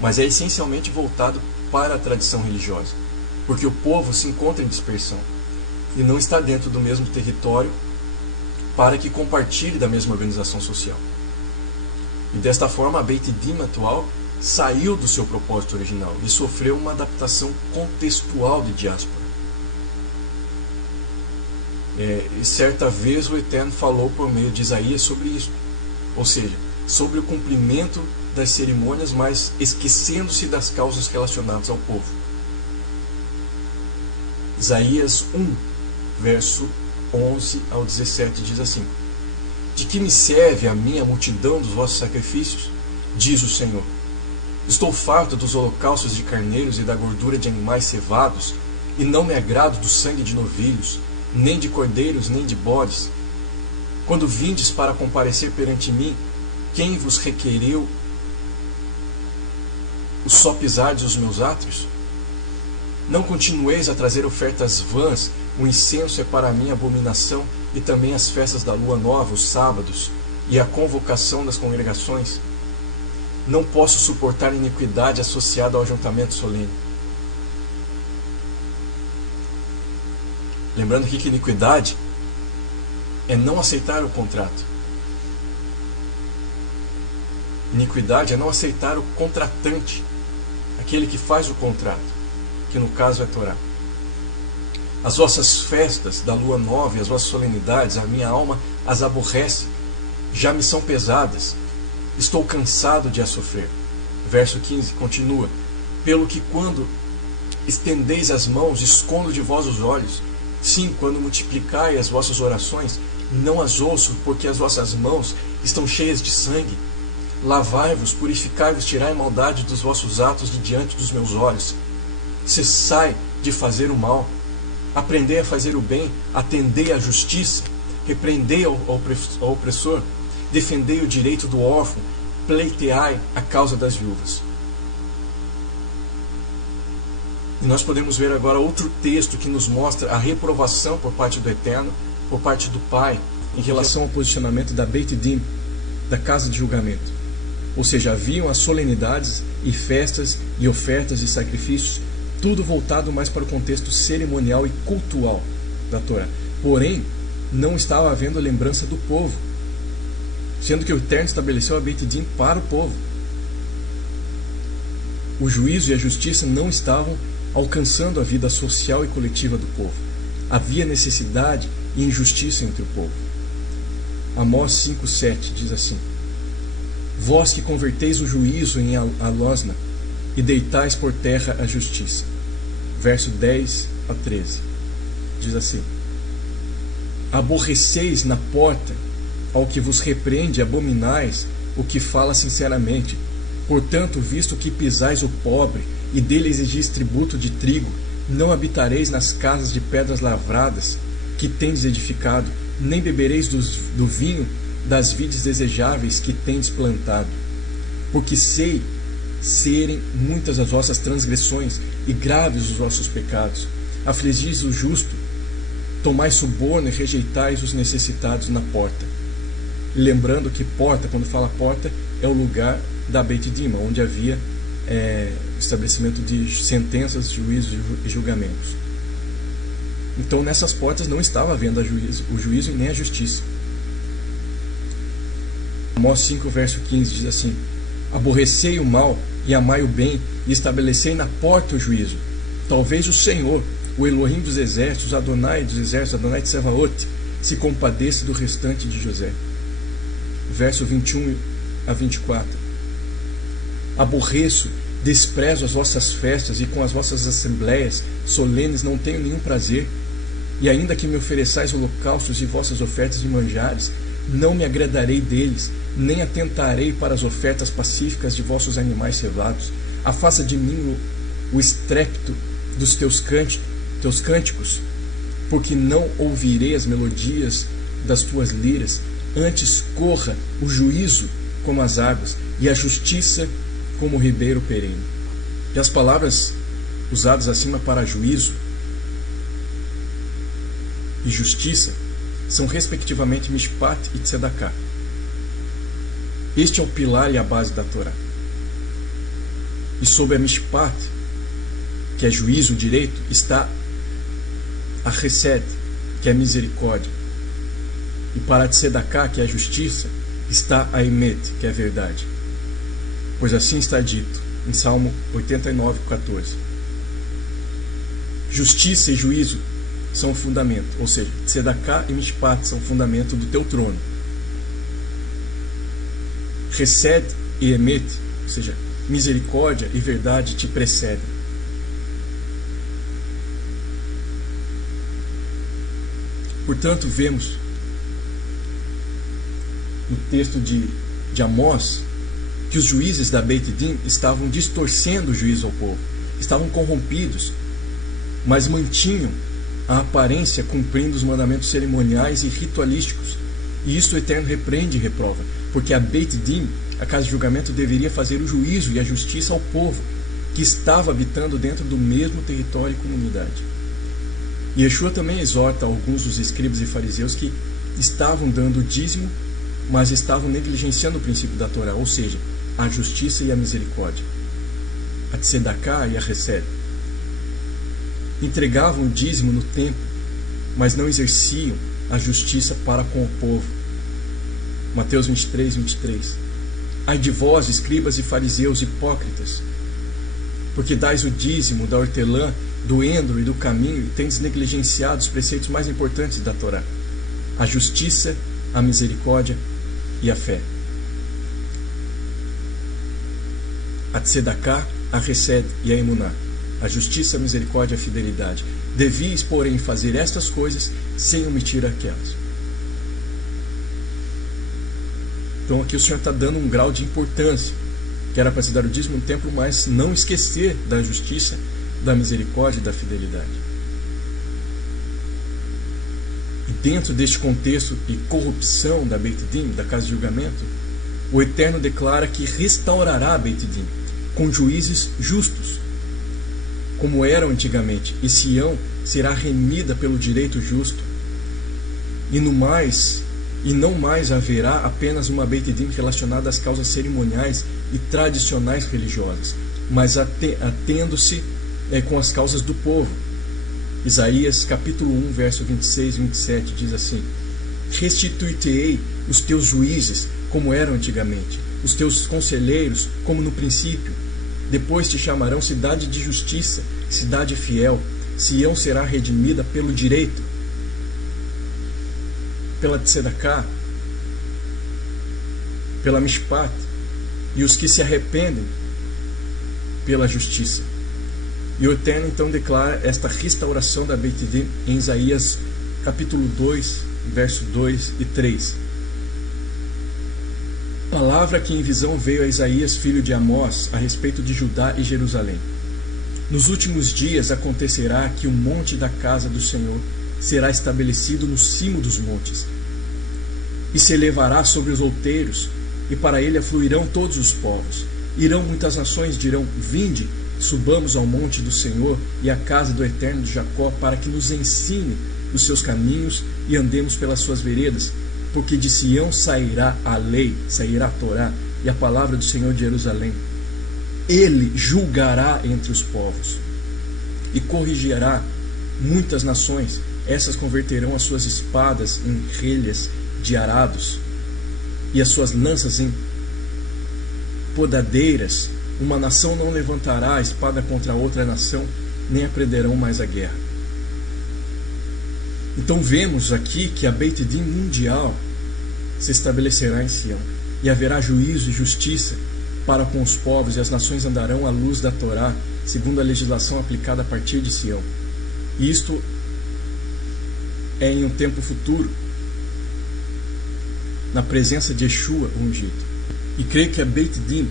mas é essencialmente voltado para a tradição religiosa, porque o povo se encontra em dispersão e não está dentro do mesmo território para que compartilhe da mesma organização social. E desta forma, a Beit Din atual saiu do seu propósito original e sofreu uma adaptação contextual de diáspora. E certa vez o Eterno falou por meio de Isaías sobre isso, ou seja, sobre o cumprimento das cerimônias, mas esquecendo-se das causas relacionadas ao povo. Isaías 1, verso 11 ao 17 diz assim: De que me serve a minha multidão dos vossos sacrifícios? Diz o Senhor. Estou farto dos holocaustos de carneiros e da gordura de animais cevados, e não me agrado do sangue de novilhos, nem de cordeiros, nem de bodes. Quando vindes para comparecer perante mim, quem vos requereu o só pisardes os meus átrios? Não continueis a trazer ofertas vãs, o incenso é para mim abominação, e também as festas da lua nova, os sábados, e a convocação das congregações. Não posso suportar iniquidade associada ao ajuntamento solene. Lembrando aqui que iniquidade é não aceitar o contrato. Iniquidade é não aceitar o contratante, aquele que faz o contrato, que no caso é a Torá. As vossas festas da lua nova e as vossas solenidades, a minha alma as aborrece, já me são pesadas, estou cansado de as sofrer. Verso 15 continua: Pelo que quando estendeis as mãos, escondo de vós os olhos. Sim, quando multiplicai as vossas orações, não as ouço, porque as vossas mãos estão cheias de sangue. Lavai-vos, purificai-vos, tirai a maldade dos vossos atos de diante dos meus olhos. Cessai de fazer o mal, aprendei a fazer o bem, atendei à justiça, repreendei ao opressor, defendei o direito do órfão, pleiteai a causa das viúvas. E nós podemos ver agora outro texto que nos mostra a reprovação por parte do Eterno, por parte do Pai, em relação ao posicionamento da Beit Din, da casa de julgamento. Ou seja, haviam as solenidades e festas e ofertas e sacrifícios, tudo voltado mais para o contexto cerimonial e cultual da Torá. Porém, não estava havendo lembrança do povo, sendo que o Eterno estabeleceu a Beit Din para o povo. O juízo e a justiça não estavam alcançando a vida social e coletiva do povo. Havia necessidade e injustiça entre o povo. Amós 5,7 diz assim: Vós que converteis o juízo em alosna e deitais por terra a justiça. Verso 10 a 13 diz assim: Aborreceis na porta ao que vos repreende, abominais o que fala sinceramente. Portanto, visto que pisais o pobre e dele exigis tributo de trigo, não habitareis nas casas de pedras lavradas que tendes edificado, nem bebereis do vinho das vides desejáveis que tendes plantado. Porque sei serem muitas as vossas transgressões e graves os vossos pecados. Afligis o justo, tomais suborno e rejeitais os necessitados na porta. E lembrando que porta, quando fala porta, é o lugar da Beit Din, onde havia estabelecimento de sentenças, juízos e julgamentos. Então nessas portas não estava havendo o juízo e nem a justiça. Amós 5 verso 15 diz assim: Aborrecei o mal e amai o bem, e estabelecei na porta o juízo. Talvez o Senhor, o Elohim dos exércitos, Adonai dos exércitos, Adonai de Sevaot, se compadeça do restante de José. Verso 21 a 24: Aborreço, desprezo as vossas festas, e com as vossas assembleias solenes não tenho nenhum prazer. E ainda que me ofereçais holocaustos e vossas ofertas de manjares, não me agradarei deles, nem atentarei para as ofertas pacíficas de vossos animais cevados. Afasta de mim o estrépito dos teus cânticos, porque não ouvirei as melodias das tuas liras. Antes corra o juízo como as águas, e a justiça como o ribeiro perene. E as palavras usadas acima para juízo e justiça são respectivamente Mishpat e Tzedakah. Este é o pilar e a base da Torá. E sob a Mishpat, que é juízo, direito, está a Chesed, que é misericórdia. E para a Tzedakah, que é a justiça, está a Emet, que é a verdade. Pois assim está dito em Salmo 89, 14. Justiça e juízo são o fundamento, ou seja, Tzedakah e Mishpat são o fundamento do teu trono. Chesed e Emet, ou seja, misericórdia e verdade te precedem. Portanto, vemos no texto de Amós que os juízes da Beit Din estavam distorcendo o juízo ao povo, estavam corrompidos, mas mantinham a aparência cumprindo os mandamentos cerimoniais e ritualísticos. E isto o Eterno repreende e reprova, porque a Beit Din, a casa de julgamento, deveria fazer o juízo e a justiça ao povo que estava habitando dentro do mesmo território e comunidade. E Yeshua também exorta alguns dos escribas e fariseus que estavam dando o dízimo, mas estavam negligenciando o princípio da Torá, ou seja, a justiça e a misericórdia, a Tzedakah e a Chesed. Entregavam o dízimo no templo, mas não exerciam a justiça para com o povo. Mateus 23, 23. Ai de vós, escribas e fariseus hipócritas, porque dais o dízimo da hortelã, do endro e do caminho, e tendes negligenciado os preceitos mais importantes da Torá: a justiça, a misericórdia e a fé. A Tzedakah, a Chesed e a Emuná, a justiça, a misericórdia e a fidelidade. Devias, porém, fazer estas coisas sem omitir aquelas. Então aqui o Senhor está dando um grau de importância, que era para se dar o dízimo no templo, mas não esquecer da justiça, da misericórdia e da fidelidade. E dentro deste contexto e corrupção da Beit Din, da casa de julgamento, o Eterno declara que restaurará a Beit Din com juízes justos, como eram antigamente, e Sião será remida pelo direito justo. E não mais haverá apenas uma Beit Din relacionada às causas cerimoniais e tradicionais religiosas, mas atendo-se com as causas do povo. Isaías capítulo 1, verso 26 e 27 diz assim: restituir-te-ei os teus juízes como eram antigamente, os teus conselheiros como no princípio. Depois te chamarão cidade de justiça, cidade fiel. Sião será redimida pelo direito, pela tzedakah, pela mishpat, e os que se arrependem pela justiça. E o Eterno então declara esta restauração da Beit Din em Isaías capítulo 2, verso 2 e 3. Palavra que em visão veio a Isaías, filho de Amós, a respeito de Judá e Jerusalém. Nos últimos dias acontecerá que o monte da casa do Senhor será estabelecido no cimo dos montes, e se elevará sobre os outeiros, e para ele afluirão todos os povos. Irão muitas nações, dirão: vinde, subamos ao monte do Senhor e à casa do Eterno de Jacó, para que nos ensine os seus caminhos e andemos pelas suas veredas. Porque de Sião sairá a lei, sairá a Torá e a palavra do Senhor de Jerusalém. Ele julgará entre os povos e corrigirá muitas nações. Essas converterão as suas espadas em relhas de arados e as suas lanças em podadeiras. Uma nação não levantará a espada contra outra nação, nem aprenderão mais a guerra. Então vemos aqui que a Beit Din mundial se estabelecerá em Sião, e haverá juízo e justiça para com os povos, e as nações andarão à luz da Torá, segundo a legislação aplicada a partir de Sião. E isto é em um tempo futuro, na presença de Yeshua, o ungido. E creio que a Beit Din,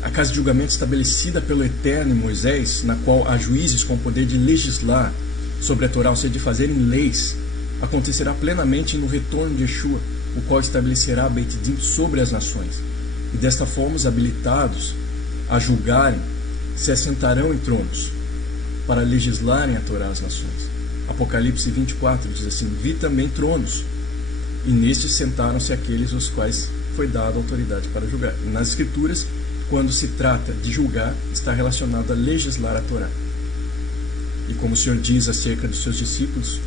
a casa de julgamento estabelecida pelo Eterno em Moisés, na qual há juízes com o poder de legislar sobre a Torá, ou seja, de fazerem leis, acontecerá plenamente no retorno de Yeshua, o qual estabelecerá a Beit Din sobre as nações. E desta forma os habilitados a julgarem se assentarão em tronos para legislarem a Torá às nações. Apocalipse 24 diz assim: vi também tronos, e nestes sentaram-se aqueles aos quais foi dada autoridade para julgar. E nas Escrituras, quando se trata de julgar, está relacionado a legislar a Torá. E como o Senhor diz acerca dos seus discípulos,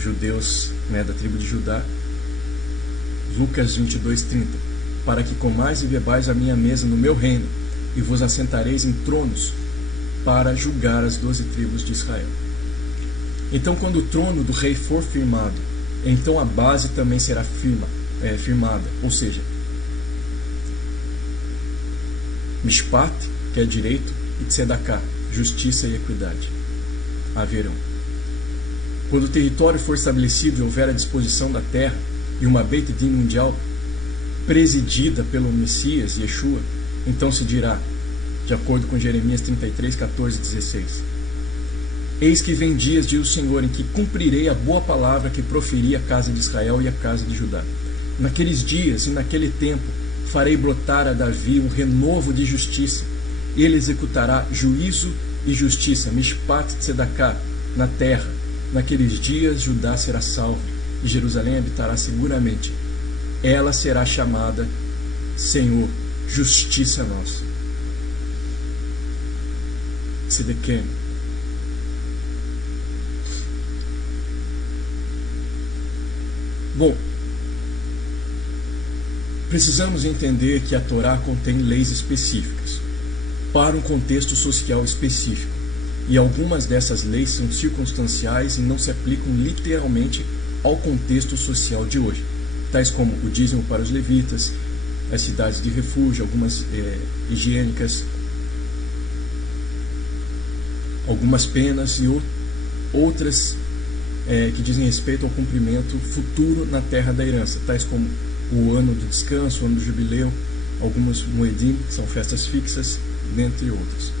judeus, da tribo de Judá, Lucas 22:30, para que comais e bebais a minha mesa no meu reino, e vos assentareis em tronos para julgar as 12 tribos de Israel. Então, quando o trono do rei for firmado, então a base também será firmada, ou seja, Mishpat, que é direito, e Tzedakah, justiça e equidade, haverão. Quando o território for estabelecido e houver a disposição da terra, e uma Beit Din mundial presidida pelo Messias, Yeshua, então se dirá, de acordo com Jeremias 33, 14 e 16: eis que vem dias, diz o Senhor, em que cumprirei a boa palavra que proferi à casa de Israel e à casa de Judá. Naqueles dias e naquele tempo farei brotar a Davi um renovo de justiça. Ele executará juízo e justiça, Mishpat Tzedakah, na terra. Naqueles dias Judá será salvo e Jerusalém habitará seguramente. Ela será chamada Senhor, justiça nossa. Tzedekah. Bom, precisamos entender que a Torá contém leis específicas para um contexto social específico, e algumas dessas leis são circunstanciais e não se aplicam literalmente ao contexto social de hoje, tais como o dízimo para os levitas, as cidades de refúgio, algumas higiênicas, algumas penas e outras que dizem respeito ao cumprimento futuro na terra da herança, tais como o ano do descanso, o ano do jubileu, algumas moedim, que são festas fixas, dentre outras.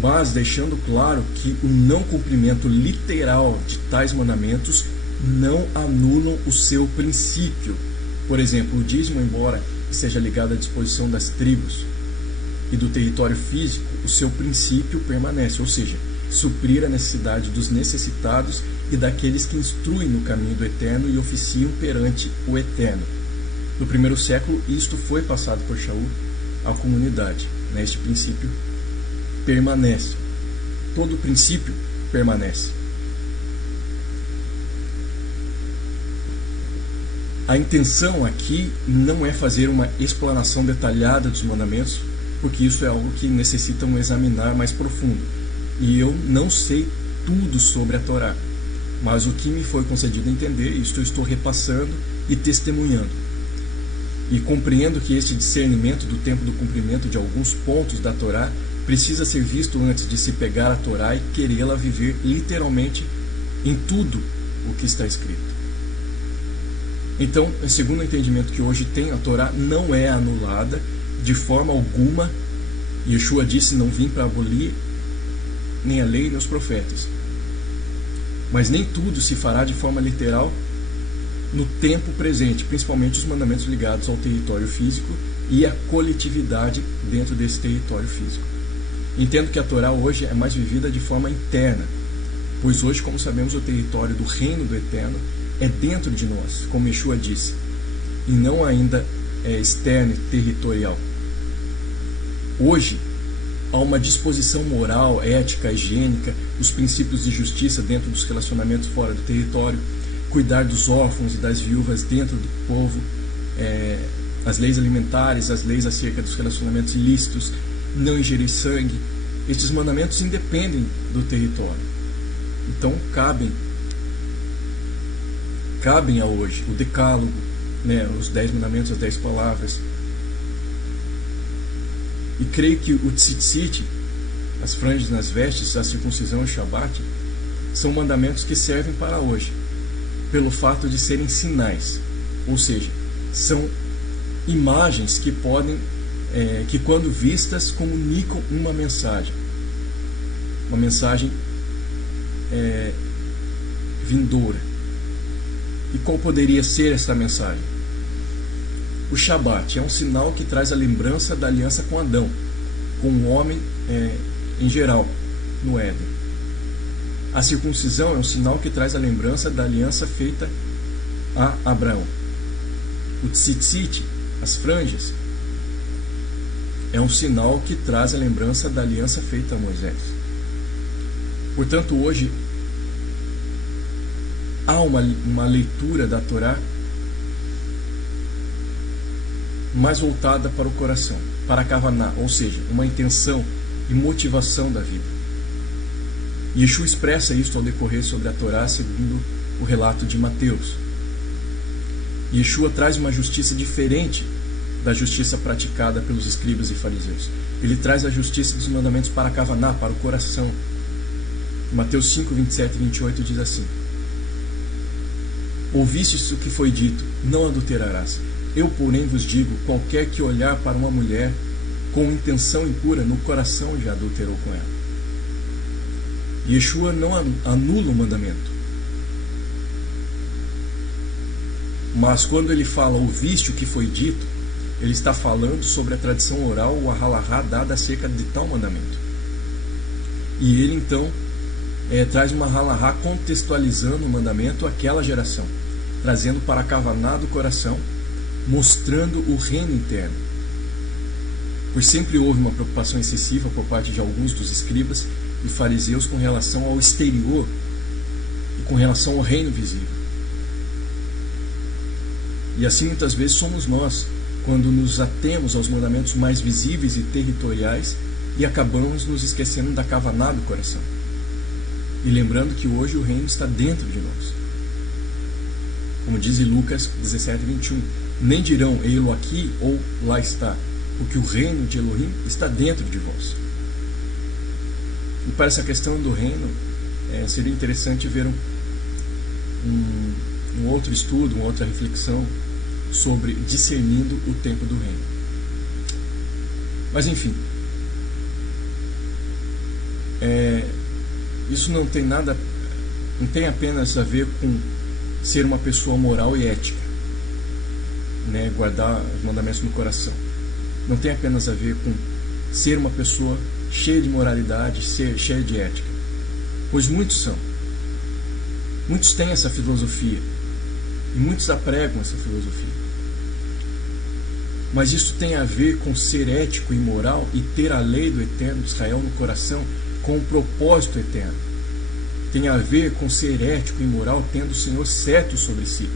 Mas deixando claro que o não cumprimento literal de tais mandamentos não anulam o seu princípio. Por exemplo, o dízimo, embora esteja ligado à disposição das tribos e do território físico, o seu princípio permanece, ou seja, suprir a necessidade dos necessitados e daqueles que instruem no caminho do Eterno e oficiam perante o Eterno. No primeiro século, isto foi passado por Shaul à comunidade. Este princípio permanece. Todo princípio permanece. A intenção aqui não é fazer uma explanação detalhada dos mandamentos, porque isso é algo que necessita um examinar mais profundo. E eu não sei tudo sobre a Torá, mas o que me foi concedido a entender, isto eu estou repassando e testemunhando. E compreendo que este discernimento do tempo do cumprimento de alguns pontos da Torá precisa ser visto antes de se pegar a Torá e querê-la viver literalmente em tudo o que está escrito. Então, segundo o entendimento que hoje tem, a Torá não é anulada de forma alguma. Yeshua disse: não vim para abolir nem a lei nem os profetas. Mas nem tudo se fará de forma literal no tempo presente, principalmente os mandamentos ligados ao território físico e à coletividade dentro desse território físico. Entendo que a Torá hoje é mais vivida de forma interna, pois hoje, como sabemos, o território do reino do Eterno é dentro de nós, como Yeshua disse, e não ainda é externo e territorial. Hoje, há uma disposição moral, ética, higiênica, os princípios de justiça dentro dos relacionamentos fora do território, cuidar dos órfãos e das viúvas dentro do povo, as leis alimentares, as leis acerca dos relacionamentos ilícitos, não ingerir sangue. Estes mandamentos independem do território. Então cabem a hoje o decálogo, os 10 mandamentos, as 10 palavras. E creio que o tzitzit, as franjas nas vestes, a circuncisão e o shabat, são mandamentos que servem para hoje, pelo fato de serem sinais, ou seja, são imagens que podem, que quando vistas comunicam uma mensagem vindoura. E qual poderia ser essa mensagem? O Shabat é um sinal que traz a lembrança da aliança com Adão, com o homem em geral, no Éden. A circuncisão é um sinal que traz a lembrança da aliança feita a Abraão. O tzitzit, as franjas, é um sinal que traz a lembrança da aliança feita a Moisés. Portanto, hoje há uma leitura da Torá mais voltada para o coração, para a kavaná, ou seja, uma intenção e motivação da vida. Yeshua expressa isso ao decorrer sobre a Torá, segundo o relato de Mateus. Yeshua traz uma justiça diferente da justiça praticada pelos escribas e fariseus. Ele traz a justiça dos mandamentos para a kavaná, para o coração. Mateus 5, 27 e 28 diz assim: ouvistes o que foi dito, não adulterarás. Eu, porém, vos digo, qualquer que olhar para uma mulher com intenção impura, no coração já adulterou com ela. Yeshua não anula o mandamento. Mas quando ele fala, ouviste o que foi dito, ele está falando sobre a tradição oral, o ahalahá dada acerca de tal mandamento. E ele, então, traz uma ahalahá contextualizando o mandamento àquela geração, trazendo para a kavaná do coração, mostrando o reino interno. Pois sempre houve uma preocupação excessiva por parte de alguns dos escribas e fariseus com relação ao exterior e com relação ao reino visível. E assim muitas vezes somos nós, quando nos atemos aos mandamentos mais visíveis e territoriais e acabamos nos esquecendo da kavaná do coração. E lembrando que hoje o reino está dentro de nós. Como diz em Lucas 17, 21, nem dirão ei-lo aqui ou lá está, porque o reino de Elohim está dentro de vós. E para essa questão do reino, seria interessante ver um outro estudo, uma outra reflexão sobre discernindo o tempo do reino. Mas enfim, isso não tem apenas a ver com ser uma pessoa moral e ética, né, guardar os mandamentos no coração. Não tem apenas a ver com ser uma pessoa cheia de moralidade, cheia de ética, pois muitos têm essa filosofia e muitos apregam essa filosofia. Mas isso tem a ver com ser ético e moral e ter a lei do Eterno de Israel no coração com um propósito eterno. Tem a ver com ser ético e moral tendo o Senhor certo sobre si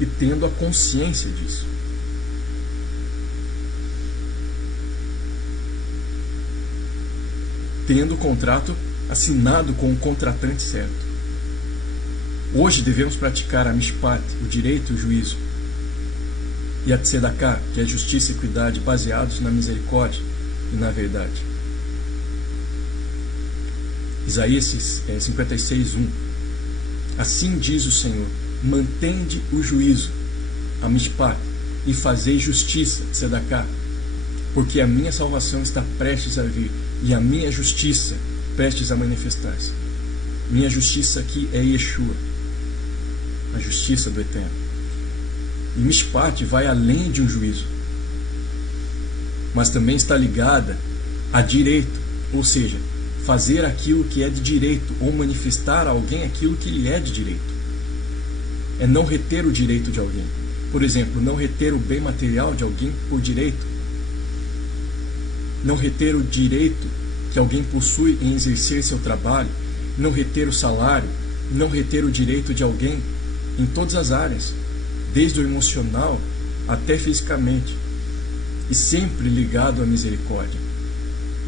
e tendo a consciência disso. Tendo o contrato assinado com o contratante certo. Hoje devemos praticar a mishpat, o direito e o juízo, e a tzedakah, que é justiça e equidade, baseados na misericórdia e na verdade. Isaías 56:1. Assim diz o Senhor: mantende o juízo, a mishpat, e fazei justiça, tzedakah, porque a minha salvação está prestes a vir e a minha justiça prestes a manifestar-se. Minha justiça aqui é Yeshua, a justiça do Eterno. E mishpat vai além de um juízo, mas também está ligada a direito, ou seja, fazer aquilo que é de direito ou manifestar a alguém aquilo que lhe é de direito. É não reter o direito de alguém. Por exemplo, não reter o bem material de alguém por direito. Não reter o direito que alguém possui em exercer seu trabalho. Não reter o salário. Não reter o direito de alguém em todas as áreas, desde o emocional até fisicamente, e sempre ligado à misericórdia.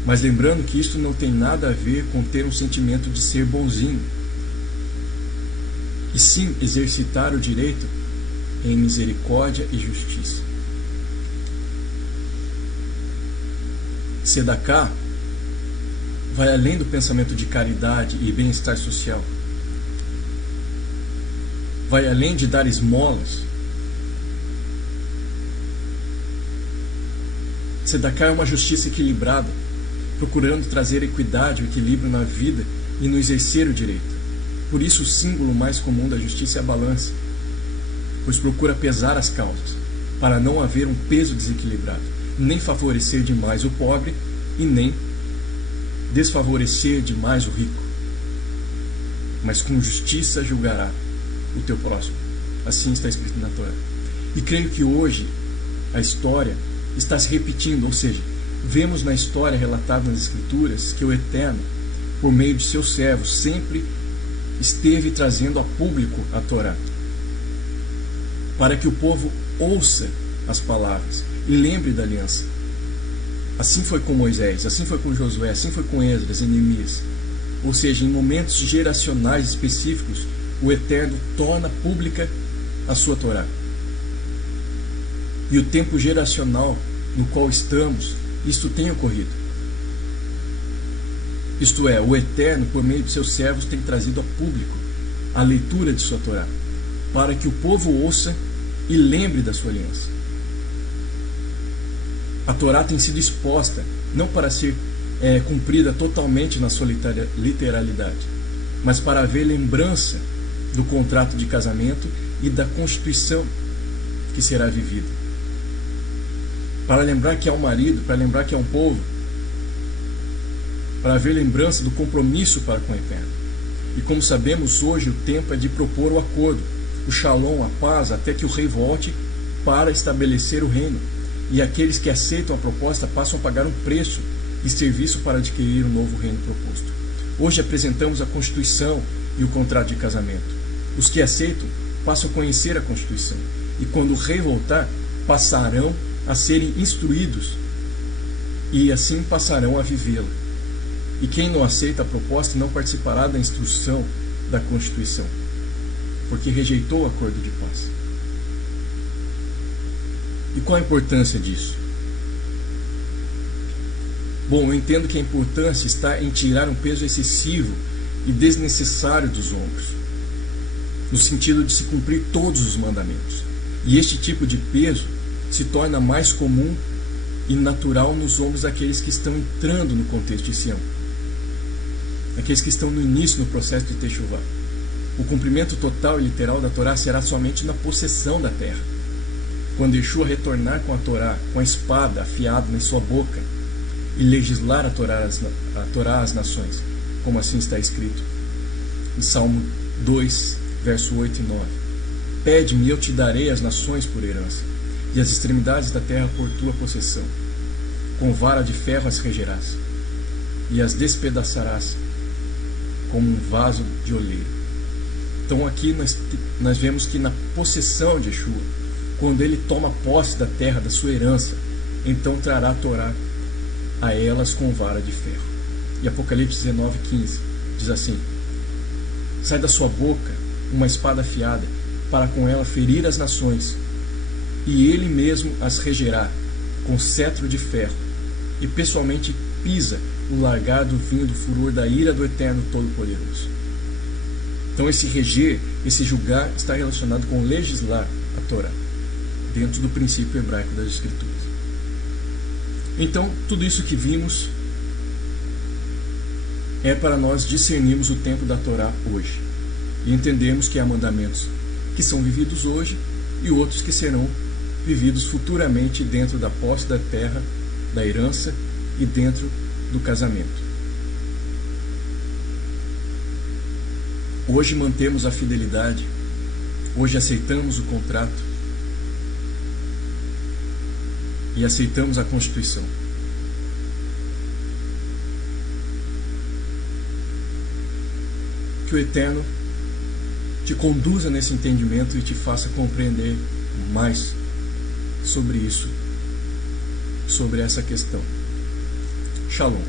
Mas lembrando que isso não tem nada a ver com ter um sentimento de ser bonzinho, e sim exercitar o direito em misericórdia e justiça. Tzedakah vai além do pensamento de caridade e bem-estar social. Vai além de dar esmolas. Tzedakah é uma justiça equilibrada, procurando trazer equidade e equilíbrio na vida e no exercer o direito. Por isso o símbolo mais comum da justiça é a balança, pois procura pesar as causas, para não haver um peso desequilibrado, nem favorecer demais o pobre e nem desfavorecer demais o rico. Mas com justiça julgará o teu próximo. Assim está escrito na Torá. E creio que hoje a história está se repetindo, ou seja, vemos na história relatada nas Escrituras que o Eterno, por meio de seus servos, sempre esteve trazendo a público a Torá, para que o povo ouça as palavras e lembre da aliança. Assim foi com Moisés, assim foi com Josué, assim foi com Esdras e Neemias. Ou seja, em momentos geracionais específicos, o Eterno torna pública a sua Torá. E o tempo geracional no qual estamos, isto tem ocorrido. Isto é, o Eterno, por meio de seus servos, tem trazido a público a leitura de sua Torá, para que o povo ouça e lembre da sua aliança. A Torá tem sido exposta, não para ser cumprida totalmente na sua literalidade, mas para haver lembrança do contrato de casamento e da constituição que será vivida. Para lembrar que há um marido, para lembrar que há um povo, para haver lembrança do compromisso para com o Eterno. E como sabemos, hoje o tempo é de propor o acordo, o shalom, a paz, até que o rei volte para estabelecer o reino. E aqueles que aceitam a proposta passam a pagar um preço e serviço para adquirir o novo reino proposto. Hoje apresentamos a Constituição e o contrato de casamento. Os que aceitam passam a conhecer a Constituição, e quando o rei voltar, passarão a serem instruídos e assim passarão a vivê-la. E quem não aceita a proposta não participará da instrução da Constituição, porque rejeitou o acordo de paz. E qual a importância disso? Bom, eu entendo que a importância está em tirar um peso excessivo e desnecessário dos ombros, no sentido de se cumprir todos os mandamentos. E este tipo de peso se torna mais comum e natural nos ombros daqueles que estão entrando no contexto de Sião, aqueles que estão no início no processo de Teshuvá. O cumprimento total e literal da Torá será somente na possessão da terra, quando Yeshua retornar com a Torá, com a espada afiada em sua boca, e legislar a Torá às nações, como assim está escrito em Salmo 2, verso 8 e 9. Pede-me e eu te darei as nações por herança, e as extremidades da terra por tua possessão. Com vara de ferro as regerás, e as despedaçarás como um vaso de oleiro. Então aqui nós vemos que na possessão de Yeshua, quando ele toma posse da terra, da sua herança, então trará a Torá a elas com vara de ferro. E Apocalipse 19:15 diz assim: sai da sua boca uma espada afiada, para com ela ferir as nações, e ele mesmo as regerá com cetro de ferro, e pessoalmente pisa o largar do vinho do furor da ira do Eterno Todo-Poderoso. Então esse reger, esse julgar, está relacionado com legislar a Torá, dentro do princípio hebraico das Escrituras. Então, tudo isso que vimos é para nós discernirmos o tempo da Torá hoje e entendermos que há mandamentos que são vividos hoje e outros que serão vividos futuramente dentro da posse da terra, da herança e dentro do casamento. Hoje mantemos a fidelidade, hoje aceitamos o contrato e aceitamos a Constituição. Que o Eterno te conduza nesse entendimento e te faça compreender mais sobre isso, sobre essa questão. Shalom.